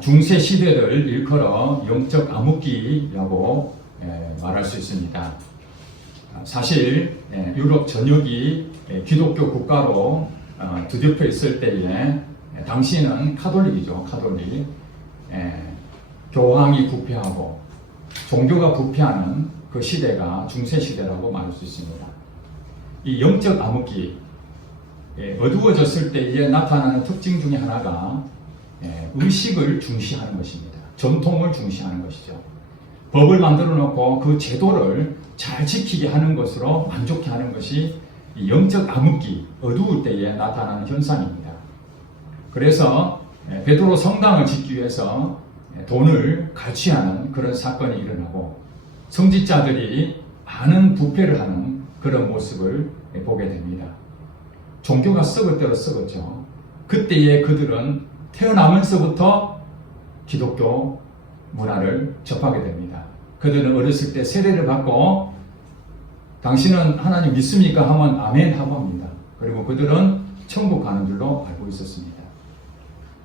중세 시대를 일컬어 영적 암흑기라고 말할 수 있습니다. 사실 유럽 전역이 기독교 국가로 뒤덮여 있을 때에 당시에는 카톨릭이죠. 카톨릭. 교황이 부패하고 종교가 부패하는 그 시대가 중세 시대라고 말할 수 있습니다. 이 영적 암흑기, 어두워졌을 때에 나타나는 특징 중에 하나가 의식을 중시하는 것입니다. 전통을 중시하는 것이죠. 법을 만들어 놓고 그 제도를 잘 지키게 하는 것으로 만족해 하는 것이 이 영적 암흑기, 어두울 때에 나타나는 현상입니다. 그래서 베드로 성당을 짓기 위해서 돈을 갈취하는 그런 사건이 일어나고 성직자들이 많은 부패를 하는 그런 모습을 보게 됩니다. 종교가 썩을 대로 썩었죠. 그때에 그들은 태어나면서부터 기독교 문화를 접하게 됩니다. 그들은 어렸을 때 세례를 받고 당신은 하나님 믿습니까? 하면 아멘 하고 합니다. 그리고 그들은 천국 가는 줄로 알고 있었습니다.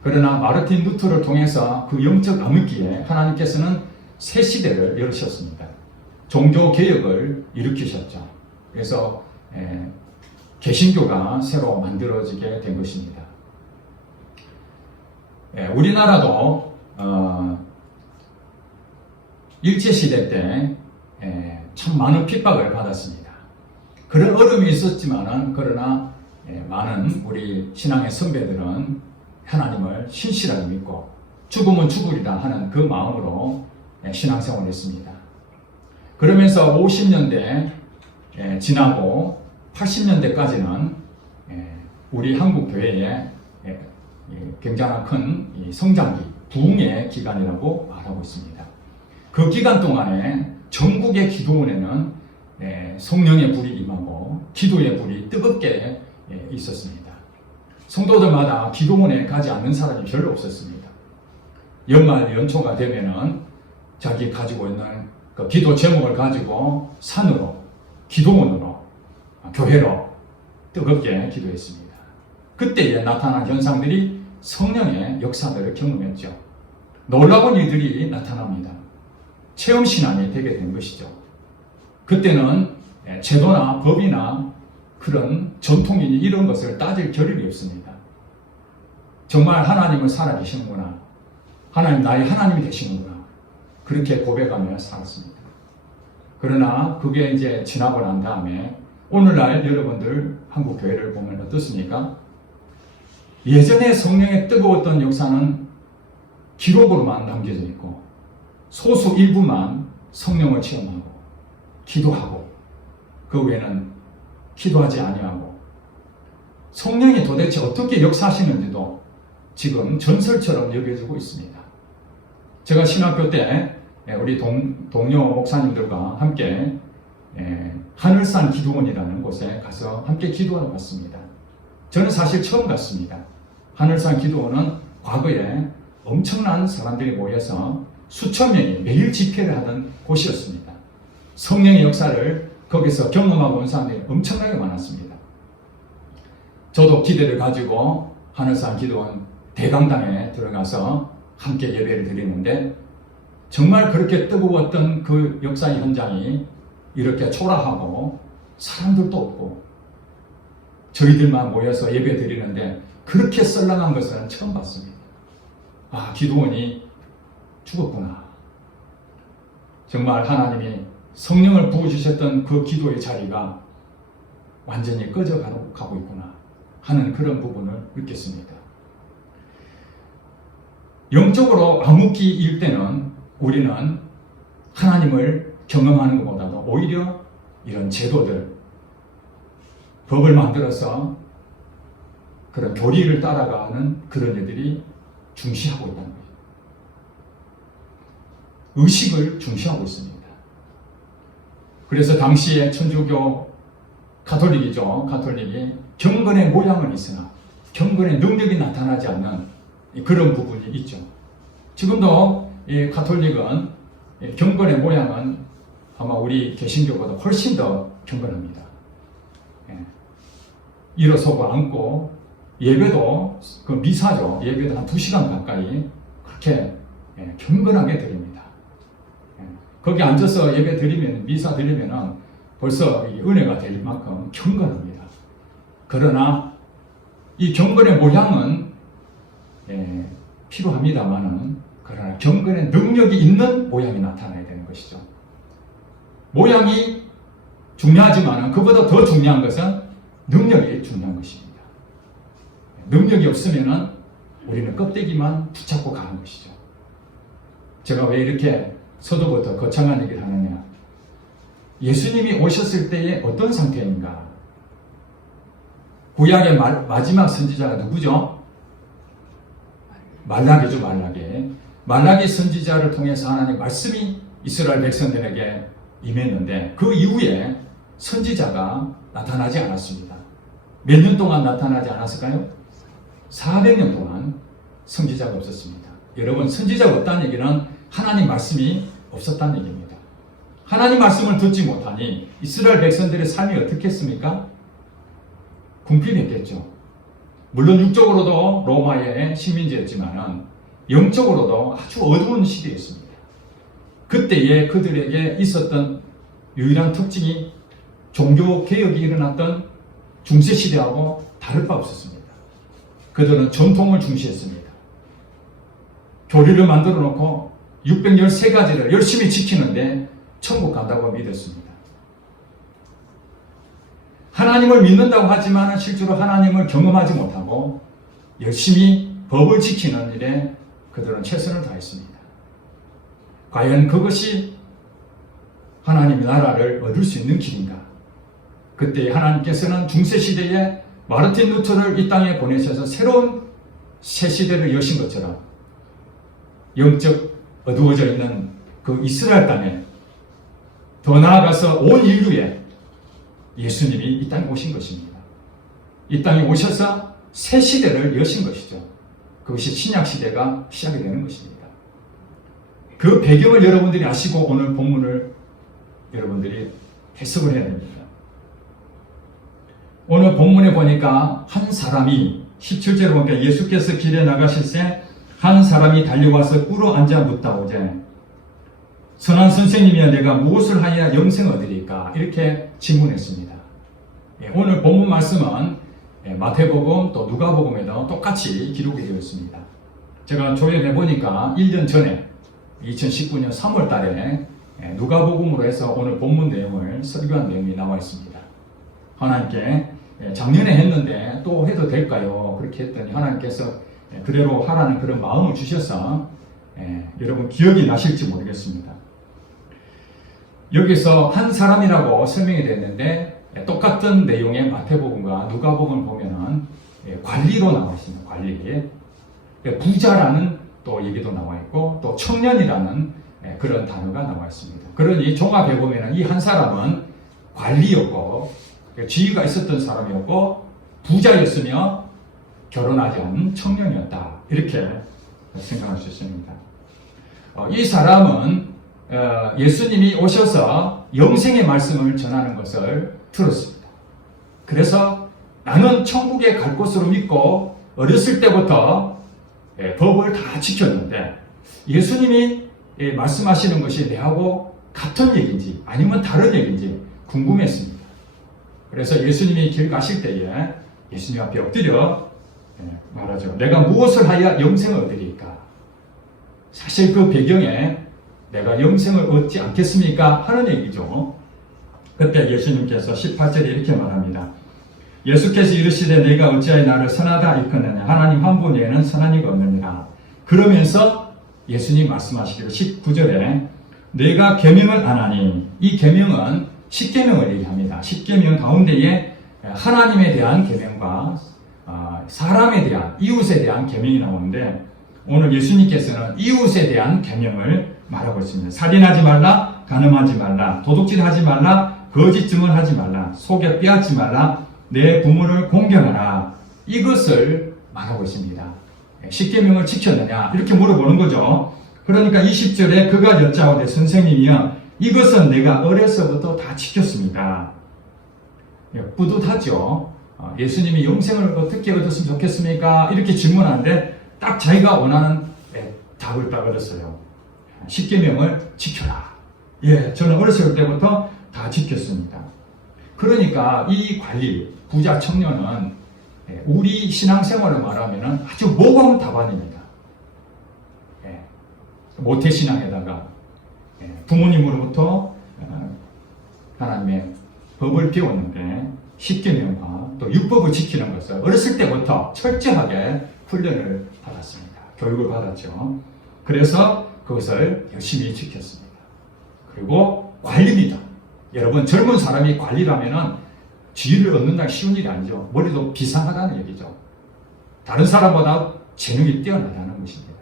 그러나 마르틴 루터를 통해서 그 영적 암흑기에 하나님께서는 새 시대를 열으셨습니다. 종교 개혁을 일으키셨죠. 그래서 개신교가 새로 만들어지게 된 것입니다. 우리나라도 일제시대 때 참 많은 핍박을 받았습니다. 그런 어려움이 있었지만은 그러나 많은 우리 신앙의 선배들은 하나님을 신실하게 믿고 죽으면 죽으리라 하는 그 마음으로 신앙생활을 했습니다. 그러면서 50년대 지나고 80년대까지는 우리 한국 교회에 굉장한 큰 성장기, 부흥의 기간이라고 말하고 있습니다. 그 기간 동안에 전국의 기도원에는 성령의 불이 임하고 기도의 불이 뜨겁게 있었습니다. 성도들마다 기도원에 가지 않는 사람이 별로 없었습니다. 연말 연초가 되면은 자기 가지고 있는 그 기도 제목을 가지고 산으로, 기도원으로, 교회로 뜨겁게 기도했습니다. 그때에 나타난 현상들이 성령의 역사들을 경험했죠. 놀라운 일들이 나타납니다. 체험신앙이 되게 된 것이죠. 그때는 제도나 법이나 그런 전통이니 이런 것을 따질 겨를이 없습니다. 정말 하나님은 살아계시는구나. 하나님 나의 하나님이 되시는구나. 그렇게 고백하며 살았습니다. 그러나 그게 이제 지나고 난 다음에 오늘날 여러분들 한국 교회를 보면 어떻습니까? 예전에 성령의 뜨거웠던 역사는 기록으로만 남겨져 있고 소수 일부만 성령을 체험하고 기도하고 그 외에는 기도하지 아니하고 성령이 도대체 어떻게 역사하시는지도 지금 전설처럼 여겨지고 있습니다. 제가 신학교 때 우리 동료 목사님들과 함께 하늘산 기도원이라는 곳에 가서 함께 기도하러 갔습니다. 저는 사실 처음 갔습니다. 하늘산 기도원은 과거에 엄청난 사람들이 모여서 수천 명이 매일 집회를 하던 곳이었습니다. 성령의 역사를 거기서 경험하고 온 사람들이 엄청나게 많았습니다. 저도 기대를 가지고 하늘산 기도원 대강당에 들어가서 함께 예배를 드리는데 정말 그렇게 뜨거웠던 그 역사의 현장이 이렇게 초라하고 사람들도 없고 저희들만 모여서 예배 드리는데 그렇게 썰렁한 것은 처음 봤습니다. 아, 기도원이 죽었구나. 정말 하나님이 성령을 부어주셨던 그 기도의 자리가 완전히 꺼져가고 있구나 하는 그런 부분을 느꼈습니다. 영적으로 암흑기일 때는 우리는 하나님을 경험하는 것보다도 오히려 이런 제도들, 법을 만들어서 그런 교리를 따라가는 그런 애들이 중시하고 있다는 거예요. 의식을 중시하고 있습니다. 그래서 당시에 천주교 가톨릭이죠. 가톨릭이 경건의 모양은 있으나 경건의 능력이 나타나지 않는 그런 부분이 있죠. 지금도 이 가톨릭은 경건의 모양은 아마 우리 개신교보다 훨씬 더 경건합니다. 일어서고 앉고 예배도 그 미사죠. 예배도 한 2시간 가까이 그렇게 경건하게 드립니다. 거기 앉아서 예배 드리면, 미사 드리면 벌써 이 은혜가 될 만큼 경건합니다. 그러나 이 경건의 모양은 필요합니다만은, 그러나 경건의 능력이 있는 모양이 나타나야 되는 것이죠. 모양이 중요하지만 그보다 더 중요한 것은 능력이 중요한 것입니다. 능력이 없으면 우리는 껍데기만 붙잡고 가는 것이죠. 제가 왜 이렇게 서두부터 거창한 얘기를 하느냐. 예수님이 오셨을 때에 어떤 상태인가. 구약의 마지막 선지자가 누구죠? 말라기죠. 말라기 선지자를 통해서 하나님의 말씀이 이스라엘 백성들에게 임했는데, 그 이후에 선지자가 나타나지 않았습니다. 몇 년 동안 나타나지 않았을까요? 400년 동안 선지자가 없었습니다. 여러분, 선지자가 없다는 얘기는 하나님 말씀이 없었다는 얘기입니다. 하나님 말씀을 듣지 못하니 이스라엘 백성들의 삶이 어떻게 했습니까? 궁핍했겠죠. 물론 육적으로도 로마의 식민지였지만 영적으로도 아주 어두운 시대였습니다. 그때에 그들에게 있었던 유일한 특징이 종교개혁이 일어났던 중세시대하고 다를 바 없었습니다. 그들은 전통을 중시했습니다. 교리를 만들어 놓고 613가지를 열심히 지키는데 천국 간다고 믿었습니다. 하나님을 믿는다고 하지만 실제로 하나님을 경험하지 못하고 열심히 법을 지키는 일에 그들은 최선을 다했습니다. 과연 그것이 하나님의 나라를 얻을 수 있는 길인가? 그때 하나님께서는 중세시대에 마르틴 루터를 이 땅에 보내셔서 새로운 새 시대를 여신 것처럼 영적 어두워져 있는 그 이스라엘 땅에, 더 나아가서 온 인류에 예수님이 이 땅에 오신 것입니다. 이 땅에 오셔서 새 시대를 여신 것이죠. 그것이 신약 시대가 시작이 되는 것입니다. 그 배경을 여러분들이 아시고 오늘 본문을 여러분들이 해석을 해야 됩니다. 오늘 본문에 보니까 한 사람이, 17절에 보니까 예수께서 길에 나가실새 한 사람이 달려와서 꿇어 앉아 묻다오되 선한 선생님이여 내가 무엇을 하여야 영생을 얻으리까? 이렇게 질문했습니다. 오늘 본문 말씀은 마태복음 또 누가복음에도 똑같이 기록이 되어 있습니다. 제가 조회해 보니까 1년 전에 2019년 3월 달에 누가복음으로 해서 오늘 본문 내용을 설교한 내용이 나와 있습니다. 하나님께 작년에 했는데 또 해도 될까요? 그렇게 했더니 하나님께서 그대로 하라는 그런 마음을 주셔서 여러분 기억이 나실지 모르겠습니다. 여기서 한 사람이라고 설명이 됐는데 똑같은 내용의 마태복음과 누가복음을 보면은 관리로 나와 있습니다. 관리. 부자라는 또 얘기도 나와 있고 또 청년이라는 그런 단어가 나와 있습니다. 그러니 종합해 보면은 이 한 사람은 관리였고 지위가 있었던 사람이었고 부자였으며 결혼하지 않은 청년이었다. 이렇게 생각할 수 있습니다. 이 사람은 예수님이 오셔서 영생의 말씀을 전하는 것을 들었습니다. 그래서 나는 천국에 갈 것으로 믿고 어렸을 때부터 법을 다 지켰는데 예수님이 말씀하시는 것이 내하고 같은 얘기인지 아니면 다른 얘기인지 궁금했습니다. 그래서 예수님이 길 가실 때에 예수님 앞에 엎드려 말하죠. 내가 무엇을 하여 영생을 얻으리까? 사실 그 배경에 내가 영생을 얻지 않겠습니까? 하는 얘기죠. 그때 예수님께서 18절에 이렇게 말합니다. 예수께서 이르시되 내가 어찌하여 나를 선하다 일컫느냐? 하나님 한 분 외에는 선한 이가 없느니라. 그러면서 예수님 말씀하시기로 19절에 내가 계명을 안 하니, 이 계명은 십계명을 얘기합니다. 십계명 가운데에 하나님에 대한 계명과 사람에 대한, 이웃에 대한 계명이 나오는데 오늘 예수님께서는 이웃에 대한 계명을 말하고 있습니다. 살인하지 말라, 간음하지 말라, 도둑질하지 말라, 거짓 증언하지 말라, 속여 빼앗지 말라, 내 부모를 공경하라. 이것을 말하고 있습니다. 십계명을 지켰느냐? 이렇게 물어보는 거죠. 그러니까 20절에 그가 여짜오되 선생님이여 이것은 내가 어려서부터 다 지켰습니다. 뿌듯하죠. 예수님이 영생을 어떻게 얻었으면 좋겠습니까? 이렇게 질문하는데 딱 자기가 원하는 답을 딱 얻었어요. 10계명을 지켜라. 예, 저는 어렸을 때부터 다 지켰습니다. 그러니까 이 관리, 부자 청년은 우리 신앙생활을 말하면 아주 모범 답안입니다. 예, 모태신앙에다가 부모님으로부터 하나님의 법을 배웠는데 10계명과 또 율법을 지키는 것을 어렸을 때부터 철저하게 훈련을 받았습니다. 교육을 받았죠. 그래서 그것을 열심히 지켰습니다. 그리고 관리입니다. 여러분, 젊은 사람이 관리라면 지위를 얻는다는 쉬운 일이 아니죠. 머리도 비상하다는 얘기죠. 다른 사람보다 재능이 뛰어나다는 것입니다.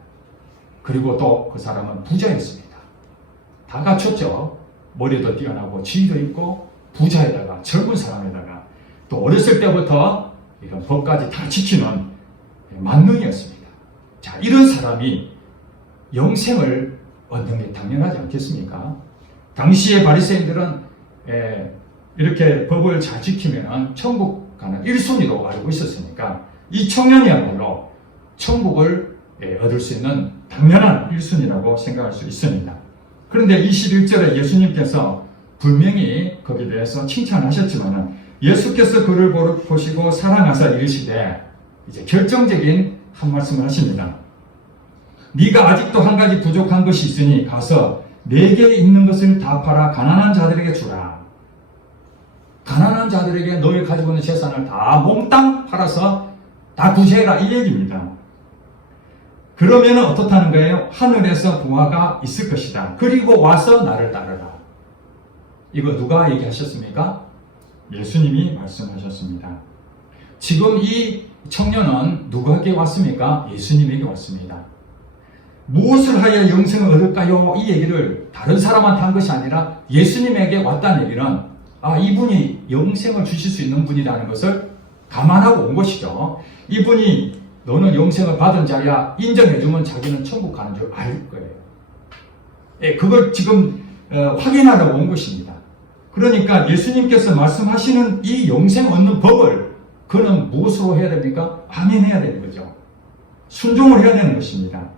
그리고 또 그 사람은 부자였습니다. 다 갖췄죠. 머리도 뛰어나고 지위도 있고 부자에다가 젊은 사람에다가 또 어렸을 때부터 이런 법까지 다 지키는 만능이었습니다. 자, 이런 사람이 영생을 얻는 게 당연하지 않겠습니까? 당시의 바리새인들은 이렇게 법을 잘 지키면 천국 가는 1순위로 알고 있었으니까 이 청년이야말로 천국을 얻을 수 있는 당연한 1순위라고 생각할 수 있습니다. 그런데 21절에 예수님께서 분명히 거기에 대해서 칭찬하셨지만 예수께서 그를 보시고 사랑하사 이르시되 이제 결정적인 한 말씀을 하십니다. 네가 아직도 한 가지 부족한 것이 있으니 가서 내게 있는 것을 다 팔아 가난한 자들에게 주라. 가난한 자들에게 너희 가지고 있는 재산을 다 몽땅 팔아서 다 구제해라, 이 얘기입니다. 그러면 어떻다는 거예요? 하늘에서 부하가 있을 것이다. 그리고 와서 나를 따르라. 이거 누가 얘기하셨습니까? 예수님이 말씀하셨습니다. 지금 이 청년은 누구에게 왔습니까? 예수님에게 왔습니다. 무엇을 하여 영생을 얻을까요? 이 얘기를 다른 사람한테 한 것이 아니라 예수님에게 왔다는 얘기는 이분이 영생을 주실 수 있는 분이라는 것을 감안하고 온 것이죠. 이분이 너는 영생을 받은 자야 인정해주면 자기는 천국 가는 줄 알 거예요. 그걸 지금 확인하러 온 것입니다. 그러니까 예수님께서 말씀하시는 이 영생 얻는 법을 그는 무엇으로 해야 됩니까? 아멘해야 되는 거죠. 순종을 해야 되는 것입니다.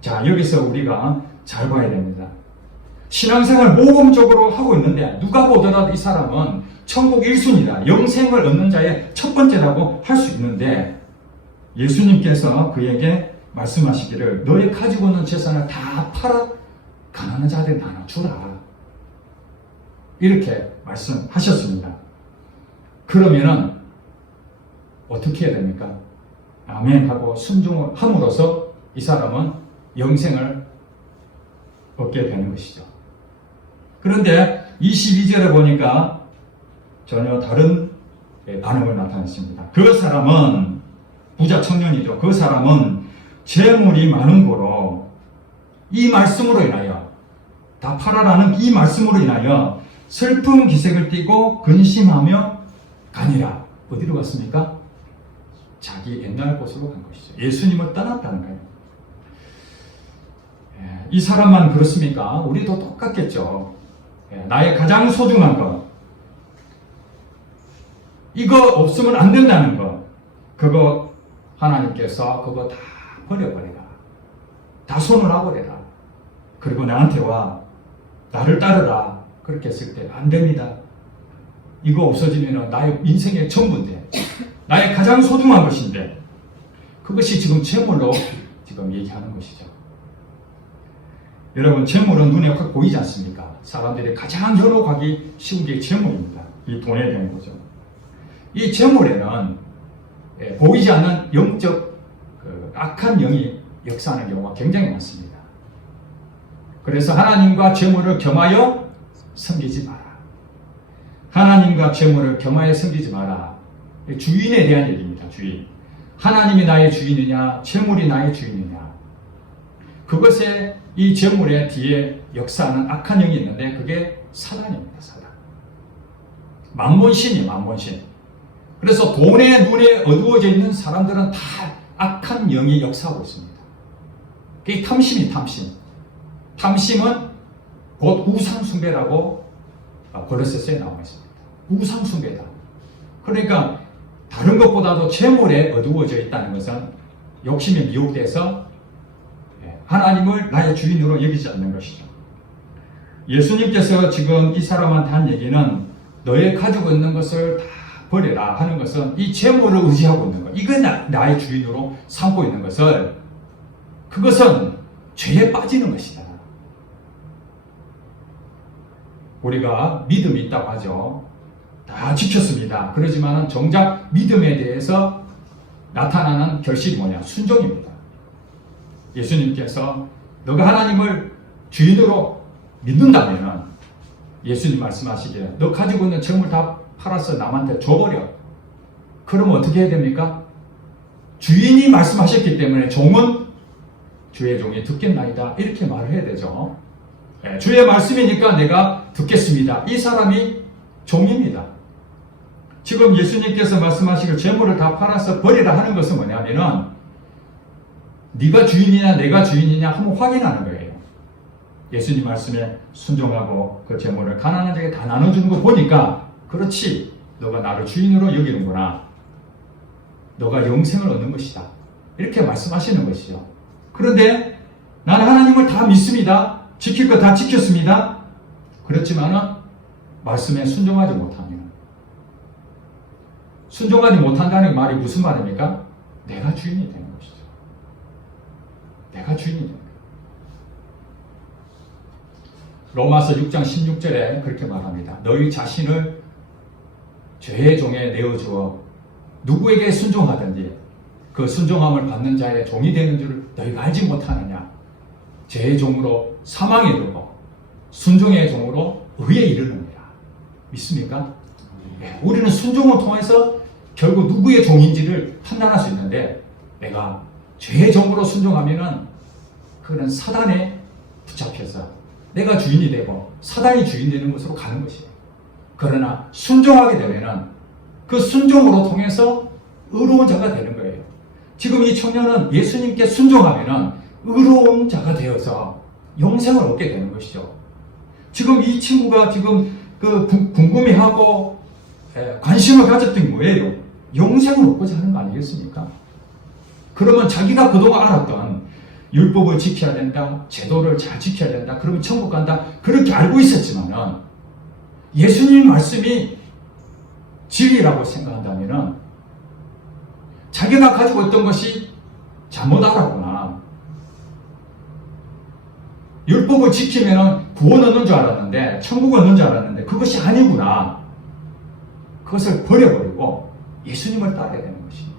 자, 여기서 우리가 잘 봐야 됩니다. 신앙생활 모범적으로 하고 있는데 누가 보더라도 이 사람은 천국 1순위다. 영생을 얻는 자의 첫 번째라고 할 수 있는데 예수님께서 그에게 말씀하시기를 너희 가지고 있는 재산을 다 팔아 가난한 자들에게 나눠주라. 이렇게 말씀하셨습니다. 그러면은 어떻게 해야 됩니까? 아멘 하고 순종을 함으로써 이 사람은 영생을 얻게 되는 것이죠. 그런데 22절에 보니까 전혀 다른 반응을 나타냈습니다. 그 사람은 부자 청년이죠. 그 사람은 재물이 많은 거로 이 말씀으로 인하여 다 팔아라는 이 말씀으로 인하여 슬픈 기색을 띠고 근심하며 가니라. 어디로 갔습니까? 자기 옛날 곳으로 간 것이죠. 예수님을 떠났다는 거예요. 이 사람만 그렇습니까? 우리도 똑같겠죠. 나의 가장 소중한 것, 이거 없으면 안 된다는 것, 그거 하나님께서 그거 다 버려버리라. 다 손을놔버려라. 그리고 나한테 와. 나를 따르라. 그렇게 했을 때 안 됩니다. 이거 없어지면 나의 인생의 전부인데, 나의 가장 소중한 것인데, 그것이 지금 재물로 지금 얘기하는 것이죠. 여러분, 재물은 눈에 확 보이지 않습니까? 사람들이 가장 현혹하기 쉬운 게 재물입니다. 이 돈에 대한 거죠. 이 재물에는 보이지 않는 영적 악한 영이 역사하는 경우가 굉장히 많습니다. 그래서 하나님과 재물을 겸하여 섬기지 마라. 하나님과 재물을 겸하여 섬기지 마라. 주인에 대한 얘기입니다. 주인. 하나님이 나의 주인이냐, 재물이 나의 주인이냐. 그것에 이 재물의 뒤에 역사하는 악한 영이 있는데 그게 사단입니다. 사단. 만몬신이에요. 만몬신. 그래서 돈의 눈에 어두워져 있는 사람들은 다 악한 영이 역사하고 있습니다. 그게 탐심이 탐심. 탐심은 곧 우상숭배라고 골로새서에 나와 있습니다. 우상숭배다. 그러니까 다른 것보다도 재물에 어두워져 있다는 것은 욕심에 미혹돼서 하나님을 나의 주인으로 여기지 않는 것이죠. 예수님께서 지금 이 사람한테 한 얘기는 너의 가지고 있는 것을 다 버려라 하는 것은 이 재물을 의지하고 있는 것, 이거 나의 주인으로 삼고 있는 것을, 그것은 죄에 빠지는 것이다. 우리가 믿음이 있다고 하죠. 다 지켰습니다. 그러지만 정작 믿음에 대해서 나타나는 결실이 뭐냐? 순종입니다. 예수님께서 너가 하나님을 주인으로 믿는다면 예수님 말씀하시기에 너 가지고 있는 재물 다 팔아서 남한테 줘버려. 그러면 어떻게 해야 됩니까? 주인이 말씀하셨기 때문에 종은 주의 종이 듣겠나이다, 이렇게 말을 해야 되죠. 주의 말씀이니까 내가 듣겠습니다. 이 사람이 종입니다. 지금 예수님께서 말씀하시길 재물을 다 팔아서 버리라 하는 것은 뭐냐면은 네가 주인이냐 내가 주인이냐 한번 확인하는 거예요. 예수님 말씀에 순종하고 그 재물을 가난한 자에게 다 나눠주는 거 보니까, 그렇지, 너가 나를 주인으로 여기는구나, 너가 영생을 얻는 것이다, 이렇게 말씀하시는 것이죠. 그런데 나는 하나님을 다 믿습니다, 지킬 거 다 지켰습니다. 그렇지만은 말씀에 순종하지 못하면, 순종하지 못한다는 말이 무슨 말입니까? 내가 주인이 되는 것이죠. 내가 주인이 되는 거예요. 로마서 6장 16절에 그렇게 말합니다. 너희 자신을 죄의 종에 내어주어 누구에게 순종하든지 그 순종함을 받는 자의 종이 되는 줄 너희가 알지 못하느냐. 죄의 종으로 사망에 이르고 순종의 종으로 의에 이르느니라. 믿습니까? 네, 우리는 순종을 통해서 결국 누구의 종인지를 판단할 수 있는데, 내가 죄의 종으로 순종하면은 그는 사단에 붙잡혀서 내가 주인이 되고 사단이 주인 되는 것으로 가는 것이에요. 그러나 순종하게 되면은 그 순종으로 통해서 의로운 자가 되는 거예요. 지금 이 청년은 예수님께 순종하면은 의로운 자가 되어서 영생을 얻게 되는 것이죠. 지금 이 친구가 지금 그 궁금해하고 관심을 가졌던 게 뭐예요? 영생을 얻고자 하는 거 아니겠습니까? 그러면 자기가 그동안 알았던 율법을 지켜야 된다, 제도를 잘 지켜야 된다, 그러면 천국 간다, 그렇게 알고 있었지만은 예수님 말씀이 진리라고 생각한다면은 자기가 가지고 있던 것이 잘못 알았구나. 율법을 지키면은 구원 얻는 줄 알았는데, 천국을 얻는 줄 알았는데 그것이 아니구나. 그것을 버려버리고 예수님을 따르게 되는 것입니다.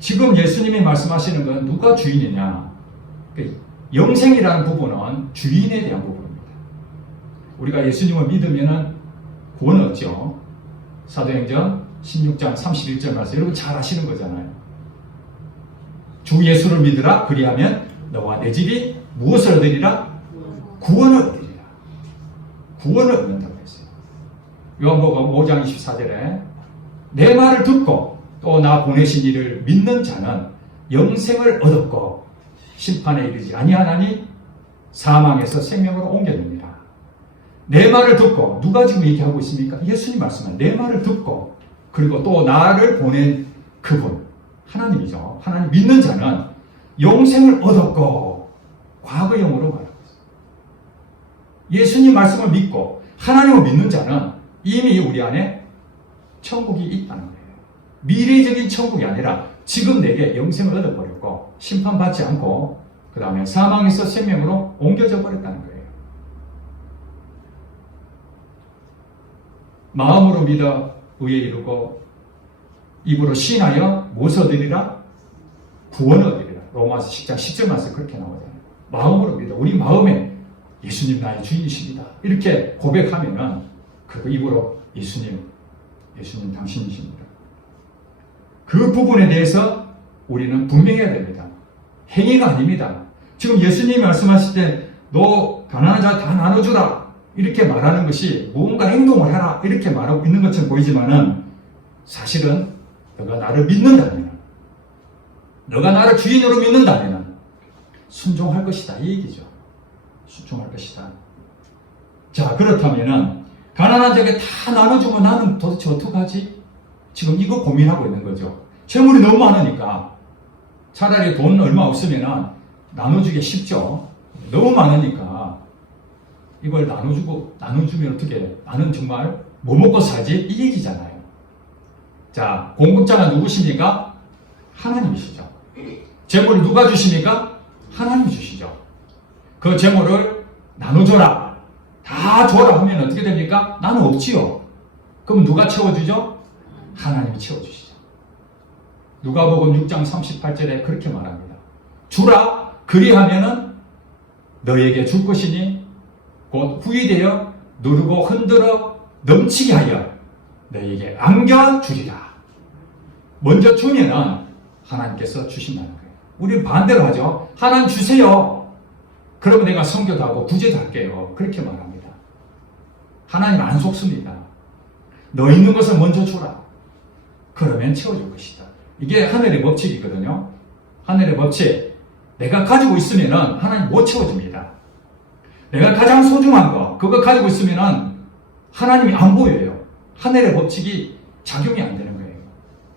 지금 예수님이 말씀하시는 건 누가 주인이냐? 영생이라는 부분은 주인에 대한 부분입니다. 우리가 예수님을 믿으면 구원을 얻죠. 사도행전 16장 31절 말씀, 여러분 잘 아시는 거잖아요. 주 예수를 믿으라, 그리하면 너와 내 집이 무엇을 얻으리라? 구원을 얻으리라. 구원을 얻는다고 했어요. 요한복음 5장 24절에 내 말을 듣고 또 나 보내신 이를 믿는 자는 영생을 얻었고 심판에 이르지 아니하나니 사망에서 생명으로 옮겨집니다. 내 말을 듣고, 누가 지금 얘기하고 있습니까? 예수님 말씀은 내 말을 듣고, 그리고 또 나를 보낸 그분, 하나님이죠. 하나님 믿는 자는 영생을 얻었고, 과거형으로 말하고 있습니다. 예수님 말씀을 믿고 하나님을 믿는 자는 이미 우리 안에 천국이 있다는 거예요. 미래적인 천국이 아니라 지금 내게 영생을 얻어버렸고 심판받지 않고 그 다음에 사망에서 생명으로 옮겨져 버렸다는 거예요. 마음으로 믿어 의에 이르고 입으로 시인하여 무엇을 얻으리라? 구원을 얻으리라. 로마서 10장 10절 말씀 그렇게 나오잖아요. 마음으로 믿어, 우리 마음에 예수님 나의 주인이십니다, 이렇게 고백하면은 그 입으로 예수님 당신이십니다. 그 부분에 대해서 우리는 분명해야 됩니다. 행위가 아닙니다. 지금 예수님이 말씀하실 때 너 가난한 자 다 나눠주라 이렇게 말하는 것이 무언가 행동을 해라 이렇게 말하고 있는 것처럼 보이지만은 사실은 너가 나를 믿는다면, 너가 나를 주인으로 믿는다면 순종할 것이다, 이 얘기죠. 순종할 것이다. 자, 그렇다면은 가난한 자에게 다 나눠주면 나는 도대체 어떡하지? 지금 이거 고민하고 있는 거죠. 재물이 너무 많으니까 차라리 돈 얼마 없으면 나눠주기 쉽죠. 너무 많으니까 이걸 나눠주면 어떻게, 나는 정말 뭐 먹고 살지? 이 얘기잖아요. 자, 공급자가 누구십니까? 하나님이시죠. 재물을 누가 주십니까? 하나님이 주시죠. 그 재물을 나눠줘라, 다 줘라 하면 어떻게 됩니까? 나는 없지요. 그럼 누가 채워주죠? 하나님이 채워주시죠. 누가복음 6장 38절에 그렇게 말합니다. 주라, 그리하면은 너에게 줄 것이니 곧 후이되어 누르고 흔들어 넘치게 하여 너에게 안겨주리라. 먼저 주면은 하나님께서 주신다는 거예요. 우리는 반대로 하죠. 하나님 주세요. 그러면 내가 선교도 하고 구제도 할게요. 그렇게 말합니다. 하나님 안 속습니다. 너 있는 것을 먼저 주라. 그러면 채워줄 것이다. 이게 하늘의 법칙이거든요. 하늘의 법칙. 내가 가지고 있으면은 하나님 못 채워줍니다. 내가 가장 소중한 거, 그거 가지고 있으면은 하나님이 안 보여요. 하늘의 법칙이 작용이 안 되는 거예요.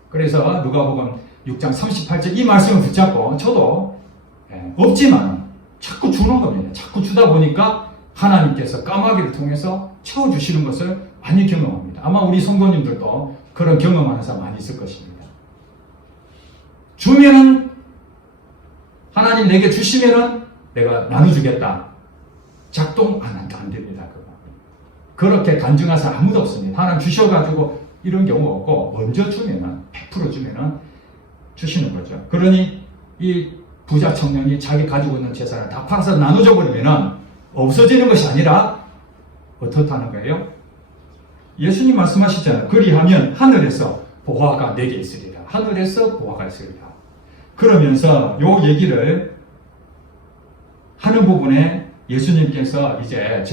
그래서 누가복음 6장 38절 이 말씀을 붙잡고 저도 없지만 자꾸 주는 겁니다. 자꾸 주다 보니까 하나님께서 까마귀를 통해서 채워주시는 것을 많이 경험합니다. 아마 우리 성도님들도 그런 경험하는 사람 많이 있을 것입니다. 주면은 하나님 내게 주시면은 내가 나눠주겠다. 작동 안 됩니다. 그렇게 간증할 사람 아무도 없습니다. 하나님 주셔가지고 이런 경우 없고 먼저 주면은 100% 주면은 주시는 거죠. 그러니 이 부자 청년이 자기 가지고 있는 재산을 다 팔아서 나눠줘 버리면은 없어지는 것이 아니라 어떻다는 거예요? 예수님 말씀하시잖아요. 그리하면 하늘에서 보화가 내게 있으리라. 하늘에서 보화가 있으리라. 그러면서 요 얘기를 하는 부분에 예수님께서 이제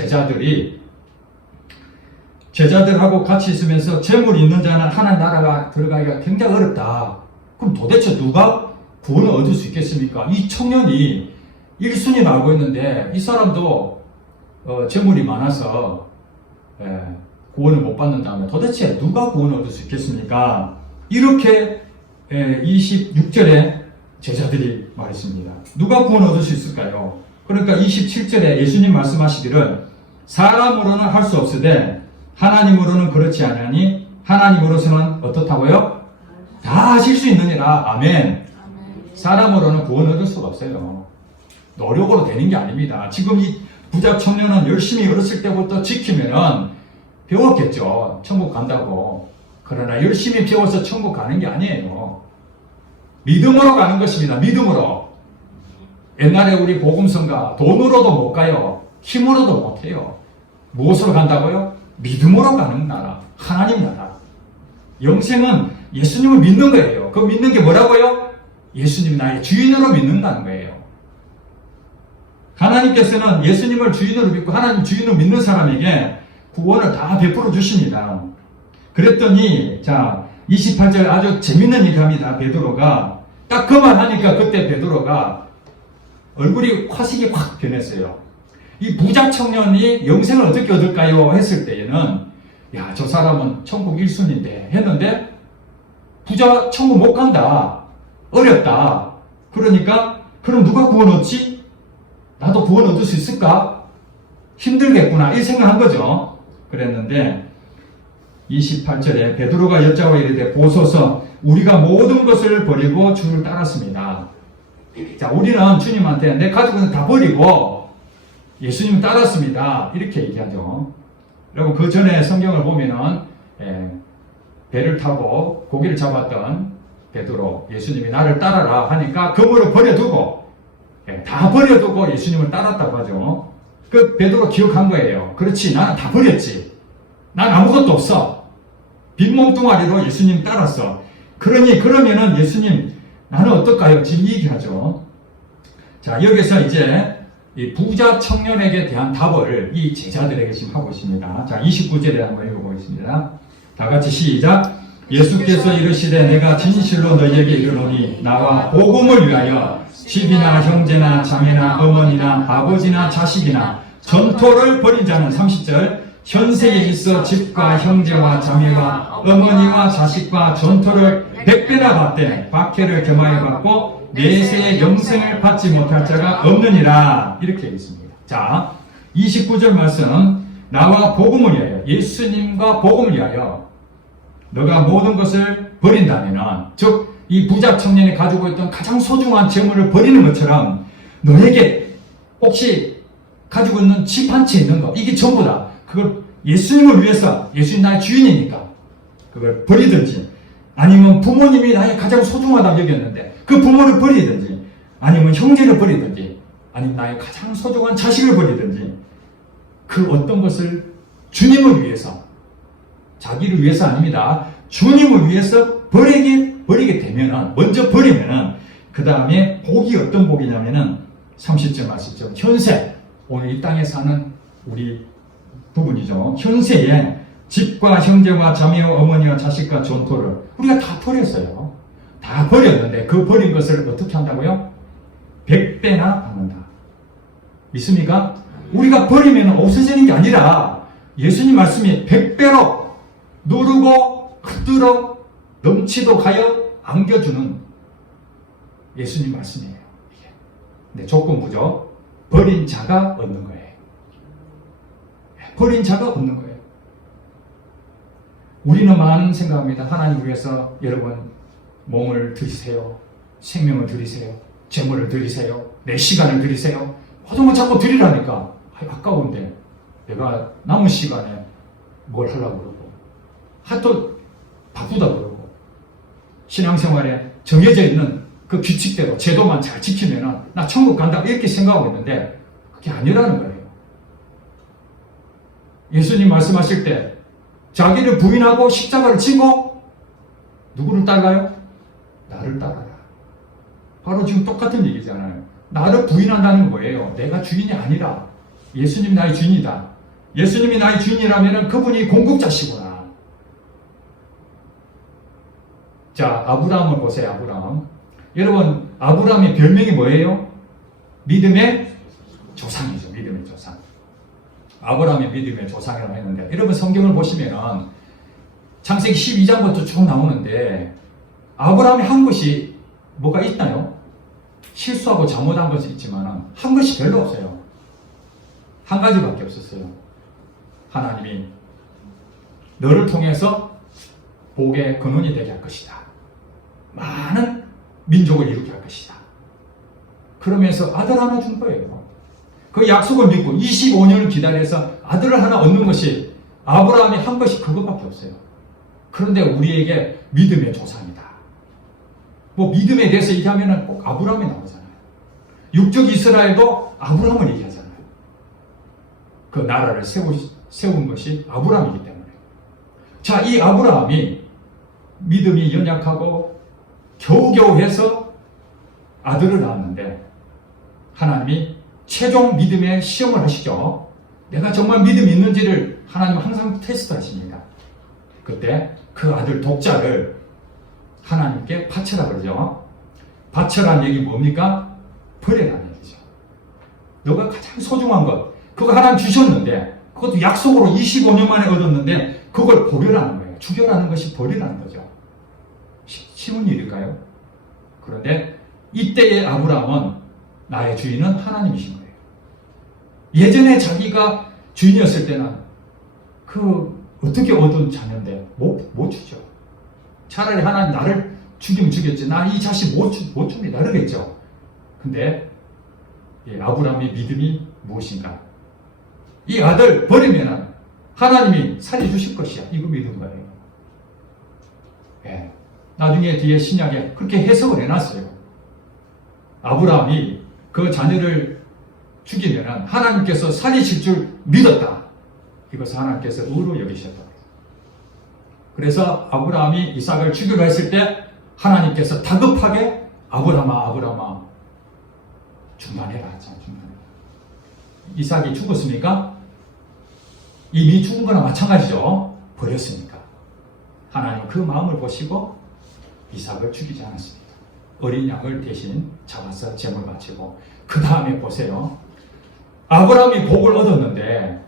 제자들하고 같이 있으면서 재물이 있는 자는 하나님 나라가 들어가기가 굉장히 어렵다. 그럼 도대체 누가 구원을 얻을 수 있겠습니까? 이 청년이 1순위 알고 있는데 이 사람도 재물이 많아서 구원을 못 받는다면 도대체 누가 구원을 얻을 수 있겠습니까? 이렇게 26절에 제자들이 말했습니다. 누가 구원을 얻을 수 있을까요? 그러니까 27절에 예수님 말씀하시기를 사람으로는 할 수 없으되 하나님으로는 그렇지 않으니 하나님으로서는 어떻다고요? 다 하실 수 있느니라. 아멘. 사람으로는 구원 얻을 수가 없어요. 노력으로 되는 게 아닙니다. 지금 이 부자 청년은 열심히 어렸을 때부터 지키면은 배웠겠죠. 천국 간다고. 그러나 열심히 배워서 천국 가는 게 아니에요. 믿음으로 가는 것입니다. 믿음으로. 옛날에 우리 복음성가 돈으로도 못 가요. 힘으로도 못 해요. 무엇으로 간다고요? 믿음으로 가는 나라. 하나님 나라. 영생은 예수님을 믿는 거예요. 그 믿는 게 뭐라고요? 예수님이 나의 주인으로 믿는다는 거예요. 하나님께서는 예수님을 주인으로 믿고 하나님 주인으로 믿는 사람에게 구원을 다 베풀어 주십니다. 그랬더니 자 28절 아주 재밌는 얘기를 합니다. 베드로가 딱 그 말 하니까 그때 베드로가 얼굴이 화색이 확 변했어요. 이 부자 청년이 영생을 어떻게 얻을까요? 했을 때에는 야, 저 사람은 천국 1순위인데 했는데 부자 천국 못 간다. 어렵다. 그러니까 그럼 누가 구원 얻지? 나도 구원 얻을 수 있을까? 힘들겠구나. 이 생각한 거죠. 그랬는데 28절에 베드로가 여짜고 이르되 보소서 우리가 모든 것을 버리고 주를 따랐습니다. 자, 우리는 주님한테 내 가지고 있는 다 버리고 예수님 따랐습니다. 이렇게 얘기하죠. 그리고 그 전에 성경을 보면은 배를 타고 고기를 잡았던 베드로 예수님이 나를 따라라 하니까 그물을 버려두고 다 버려두고 예수님을 따랐다고 하죠. 그 베드로 기억한 거예요. 그렇지, 나는 다 버렸지. 난 아무것도 없어. 빈 몸뚱아리로 예수님 따랐어. 그러면은 예수님 나는 어떨까요? 지금 얘기하죠. 자, 여기서 이제 이 부자 청년에게 대한 답을 이 제자들에게 지금 하고 있습니다. 자, 29절에 한번 읽어보겠습니다. 다 같이 시작. 예수께서 이르시되 내가 진실로 너희에게 이르노니 나와 복음을 위하여 집이나 형제나 자매나 어머니나 아버지나 자식이나 전토를 벌인 자는 30절 현세에 있어 집과 형제와 자매와 어머니와 자식과 전토를 100배나 받되 박해를 겸하여 받고 내세의 영생을 받지 못할 자가 없느니라. 이렇게 되어 있습니다. 자, 29절 말씀. 나와 복음을 위하여, 예수님과 복음을 위하여 너가 모든 것을 버린다면, 즉 이 부자 청년이 가지고 있던 가장 소중한 재물을 버리는 것처럼 너에게 혹시 가지고 있는 집 한 채 있는 거, 이게 전부다. 그걸 예수님을 위해서, 예수님 나의 주인이니까 그걸 버리든지, 아니면 부모님이 나의 가장 소중하다고 여겼는데 그 부모를 버리든지, 아니면 형제를 버리든지, 아니면 나의 가장 소중한 자식을 버리든지, 그 어떤 것을 주님을 위해서, 자기를 위해서 아닙니다. 주님을 위해서 버리게 되면은, 먼저 버리면은, 그 다음에 복이 어떤 복이냐면은 30절 말씀죠. 현세, 오늘 이 땅에 사는 우리 부분이죠. 현세에 집과 형제와 자매와 어머니와 자식과 전토를 우리가 다 버렸어요. 다 버렸는데 그 버린 것을 어떻게 한다고요? 100배나 받는다. 믿습니까? 우리가 버리면 없어지는 게 아니라 예수님 말씀이 100배로 누르고 흔들어 넘치도록 하여 안겨주는 예수님 말씀이에요. 네, 조건부죠. 버린 자가 얻는 거예요. 버린 자가 얻는 거예요. 우리는 많은 생각합니다. 하나님 위해서 여러분 몸을 드리세요. 생명을 드리세요. 재물을 드리세요. 내 시간을 드리세요. 모든 걸 자꾸 드리라니까. 아까운데 내가 남은 시간에 뭘 하려고 그러고, 하도 바쁘다 그러고, 신앙생활에 정해져 있는 그 규칙대로 제도만 잘 지키면 나 천국 간다 이렇게 생각하고 있는데 그게 아니라는 거예요. 예수님 말씀하실 때 자기를 부인하고 십자가를 지고 누구를 따라요? 나를 따라라. 바로 지금 똑같은 얘기잖아요. 나를 부인한다는 거예요. 내가 주인이 아니라 예수님이 나의 주인이다. 예수님이 나의 주인이라면 그분이 공급자시구나. 자, 아브라함을 보세요. 아브라함. 여러분, 아브라함의 별명이 뭐예요? 믿음의 조상이죠. 믿음의 조상. 아브라함의 믿음의 조상이라고 했는데, 여러분 성경을 보시면은 창세기 12장부터 쭉 나오는데 아브라함이 한 것이 뭐가 있나요? 실수하고 잘못한 것이 있지만 한 것이 별로 없어요. 한 가지밖에 없었어요. 하나님이 너를 통해서 복의 근원이 되게 할 것이다. 많은 민족을 이루게 할 것이다. 그러면서 아들 하나 준 거예요. 그 약속을 믿고 25년을 기다려서 아들을 하나 얻는 것이 아브라함이 한 것이 그것밖에 없어요. 그런데 우리에게 믿음의 조상이다. 뭐 믿음에 대해서 얘기하면 꼭 아브라함이 나오잖아요. 육적 이스라엘도 아브라함을 얘기하잖아요. 그 나라를 세운 것이 아브라함이기 때문에. 자, 이 아브라함이 믿음이 연약하고 겨우겨우 해서 아들을 낳았는데 하나님이 최종 믿음의 시험을 하시죠. 내가 정말 믿음이 있는지를 하나님은 항상 테스트 하십니다. 그때 그 아들 독자를 하나님께 바쳐라 그러죠. 바쳐라는 얘기 뭡니까? 버려라는 얘기죠. 너가 가장 소중한 것, 그거 하나님 주셨는데, 그것도 약속으로 25년 만에 얻었는데 그걸 버려라는 거예요. 죽여라는 것이 버리라는 거죠. 쉬운 일일까요? 그런데 이때의 아브라함은 나의 주인은 하나님이신 거예요. 예전에 자기가 주인이었을 때는 그 어떻게 얻은 자녀인데 못 주죠. 차라리 하나님 나를 죽이면 죽였지, 나 이 자식 못 줍니다 이러겠죠. 근데 아브라함의 믿음이 무엇인가? 이 아들 버리면 하나님이 살려주실 것이야. 이거 믿은 거예요. 예. 나중에 뒤에 신약에 그렇게 해석을 해놨어요. 아브라함이 그 자녀를 죽이면 하나님께서 살리실 줄 믿었다. 이것을 하나님께서 의로 여기셨다. 그래서 아브라함이 이삭을 죽이려 했을 때 하나님께서 다급하게 아브라함아 중단해라 하잖아요. 중단해라. 이삭이 죽었습니까? 이미 죽은 거나 마찬가지죠. 버렸으니까. 하나님은 그 마음을 보시고 이삭을 죽이지 않았습니다. 어린 양을 대신 잡아서 제물 바치고, 그 다음에 보세요. 아브라함이 복을 얻었는데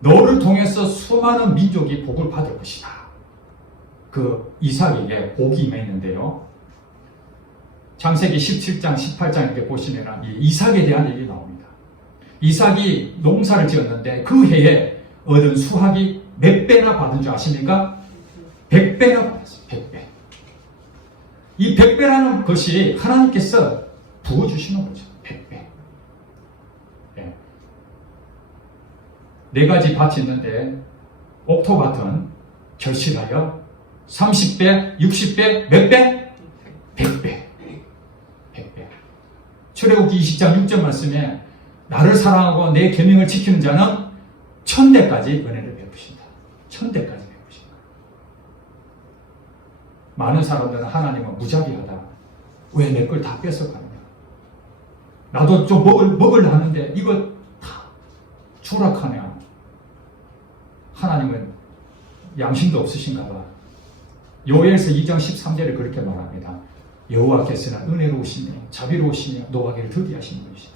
너를 통해서 수많은 민족이 복을 받을 것이다. 그 이삭에게 복이 임했는데요. 창세기 17장, 18장 이렇게 보시면 이삭에 대한 얘기 나옵니다. 이삭이 농사를 지었는데 그 해에 얻은 수확이 몇 배나 받은 줄 아십니까? 100배나 받았어요. 100배. 이 100배라는 것이 하나님께서 부어주시는 거죠. 100배. 네. 4가지 밭이 있는데 옥토밭은 결실하여 30배, 60배, 몇 배? 100배. 100배. 출애굽기 20장 6절 말씀에 나를 사랑하고 내 계명을 지키는 자는 1000대까지 은혜를 베푸신다. 1000대까지 베푸신다. 많은 사람들은 하나님은 무자비하다. 왜 내 걸 다 뺏어가느냐. 나도 좀 먹으려 하는데 이거 다 추락하냐. 하나님은 양심도 없으신가 봐. 요엘서 2장 13절에 그렇게 말합니다. 여호와께서는 은혜로우시며 자비로우시며 노하기를 더디하시는 분이시다.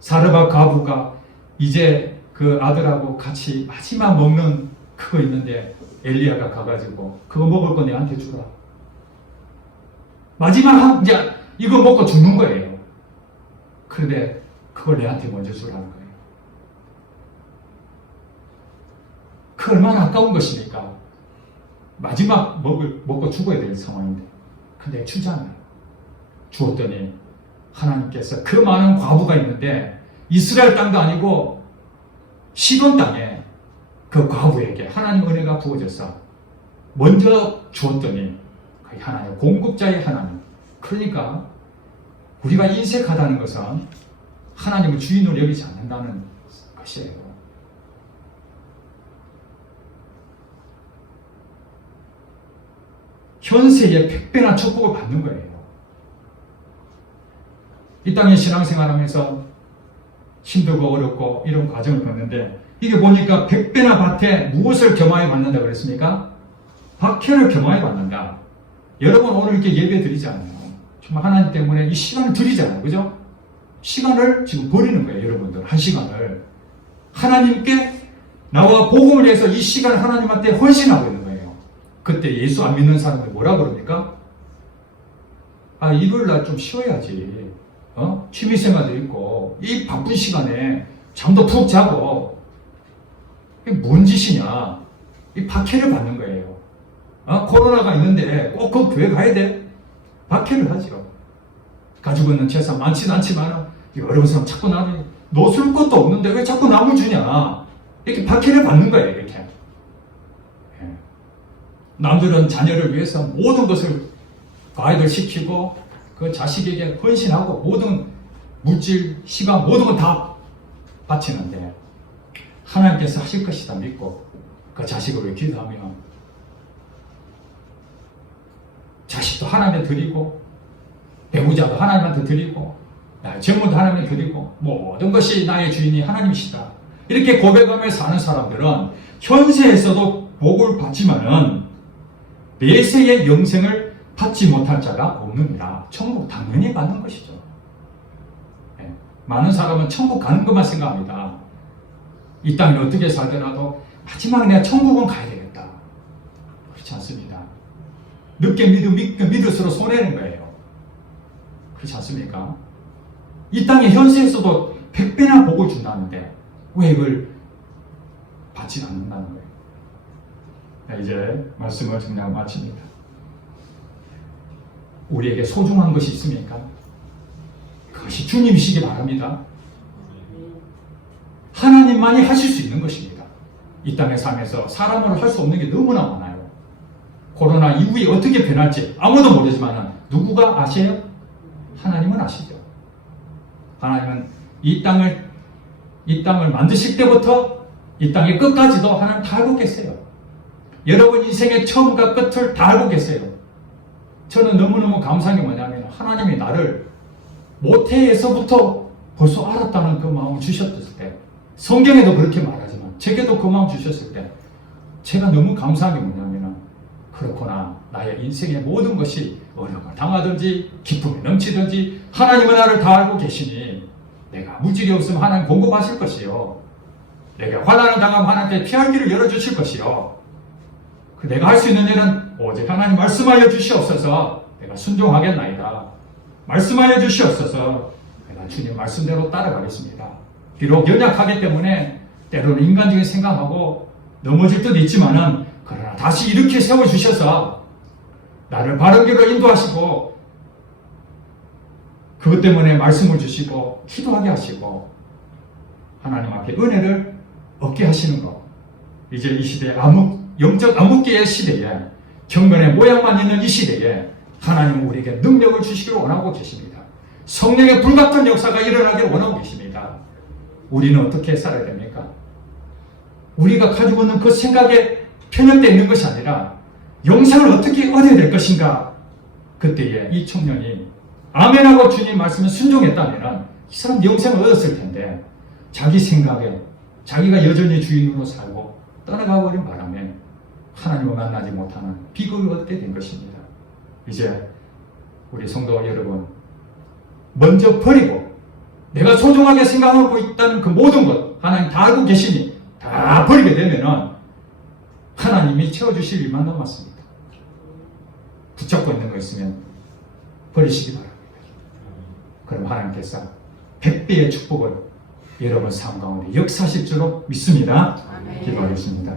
사르밧 과부가 이제 그 아들하고 같이 마지막 먹는 그거 있는데 엘리야가 가가지고 그거 먹을 거 내한테 주라. 마지막 이제 이거 먹고 죽는 거예요. 그런데 그걸 내한테 먼저 주라는 거예요. 그 얼마나 아까운 것입니까? 마지막 먹고 죽어야 될 상황인데. 근데 주잖아요. 주었더니 하나님께서 그 많은 과부가 있는데 이스라엘 땅도 아니고 시돈 땅에 그 과부에게 하나님 은혜가 부어져서 먼저 주었더니 하나님, 공급자의 하나님. 그러니까 우리가 인색하다는 것은 하나님을 주인으로 여기지 않는다는 것이에요. 현세에 100배나 축복을 받는 거예요. 이 땅에 신앙생활하면서 힘들고 어렵고 이런 과정을 겪는데 이게 보니까 100배나 밭에 무엇을 겸하여 받는다 그랬습니까? 박해를 겸하여 받는다. 여러분 오늘 이렇게 예배 드리잖아요. 정말 하나님 때문에 이 시간을 드리잖아요. 그죠? 시간을 지금 버리는 거예요. 여러분들 한 시간을 하나님께 나와 복음을 위해서 이 시간을 하나님한테 헌신하고 있는 거예요. 그때 예수 안 믿는 사람들 뭐라 그럽니까? 아, 일요일날 좀 쉬어야지. 취미생활도 있고 이 바쁜 시간에 잠도 푹 자고 이게 뭔 짓이냐. 이 박해를 받는 거예요. 코로나가 있는데 꼭 그 교회 가야 돼? 박해를 하죠. 가지고 있는 재산 많지는 않지만 어려운 사람 자꾸 나는 너 쓸 것도 없는데 왜 자꾸 남을 주냐. 이렇게 박해를 받는 거예요. 이렇게. 남들은 자녀를 위해서 모든 것을 가이드를 시키고 그 자식에게 헌신하고 모든 물질, 시간 모든 걸 다 바치는데 하나님께서 하실 것이다 믿고 그 자식을 위해 기도하면 자식도 하나님한테 드리고 배우자도 하나님한테 드리고 나의 재물도 하나님한테 드리고 모든 것이 나의 주인이 하나님이시다. 이렇게 고백하며 사는 사람들은 현세에서도 복을 받지만은 내세의 영생을 받지 못할 자가 없느니라. 천국 당연히 받는 것이죠. 네. 많은 사람은 천국 가는 것만 생각합니다. 이 땅에 어떻게 살더라도 마지막에 내가 천국은 가야 되겠다. 그렇지 않습니다. 늦게 믿을수록 손해는 거예요. 그렇지 않습니까? 이 땅의 현세에서도 100배나 복을 준다는데 왜 이걸 받지 않는다는 거예요. 네, 이제 말씀을 정리하고 마칩니다. 우리에게 소중한 것이 있습니까? 그것이 주님이시기 바랍니다. 하나님만이 하실 수 있는 것입니다. 이 땅의 삶에서 사람으로 할 수 없는 게 너무나 많아요. 코로나 이후에 어떻게 변할지 아무도 모르지만 누구가 아세요? 하나님은 아시죠. 하나님은 이 땅을 만드실 때부터 이 땅의 끝까지도 하나님 다 알고 계세요. 여러분 인생의 처음과 끝을 다 알고 계세요. 저는 너무너무 감사한 게 뭐냐면 하나님이 나를 모태에서부터 벌써 알았다는 그 마음을 주셨을 때 성경에도 그렇게 말하지만 제게도 그 마음 주셨을 때 제가 너무 감사한 게 뭐냐면 그렇구나. 나의 인생의 모든 것이 어려움을 당하든지 기쁨이 넘치든지 하나님은 나를 다 알고 계시니 내가 무질이 없으면 하나님 공급하실 것이요. 내가 환난을 당하면 하나님께 피할 길을 열어주실 것이요. 내가 할 수 있는 일은 오직 하나님 말씀하여 주시옵소서. 내가 순종하겠나이다. 말씀하여 주시옵소서. 내가 주님 말씀대로 따라가겠습니다. 비록 연약하기 때문에 때로는 인간적인 생각하고 넘어질 때도 있지만은, 그러나 다시 이렇게 세워주셔서 나를 바른 길로 인도하시고, 그것 때문에 말씀을 주시고 기도하게 하시고 하나님 앞에 은혜를 얻게 하시는 것. 이제 이 시대에 영적 암흑기의 시대에, 경건의 모양만 있는 이 시대에 하나님은 우리에게 능력을 주시기를 원하고 계십니다. 성령의 불같은 역사가 일어나기를 원하고 계십니다. 우리는 어떻게 살아야 됩니까? 우리가 가지고 있는 그 생각에 편협되어 있는 것이 아니라 영생을 어떻게 얻어야 될 것인가. 그때에 이 청년이 아멘하고 주님 말씀에 순종했다면 이 사람 영생을 얻었을 텐데, 자기 생각에 자기가 여전히 주인으로 살고 떠나가버린 바람에 하나님을 만나지 못하는 비극을 얻게 된 것입니다. 이제 우리 성도 여러분, 먼저 버리고 내가 소중하게 생각하고 있다는 그 모든 것 하나님 다 알고 계시니 다 버리게 되면은 하나님이 채워주실 일만 남았습니다. 붙잡고 있는 거 있으면 버리시기 바랍니다. 그럼 하나님께서 100배의 축복을 여러분 삶 가운데 역사하실 줄로 믿습니다. 기도하겠습니다.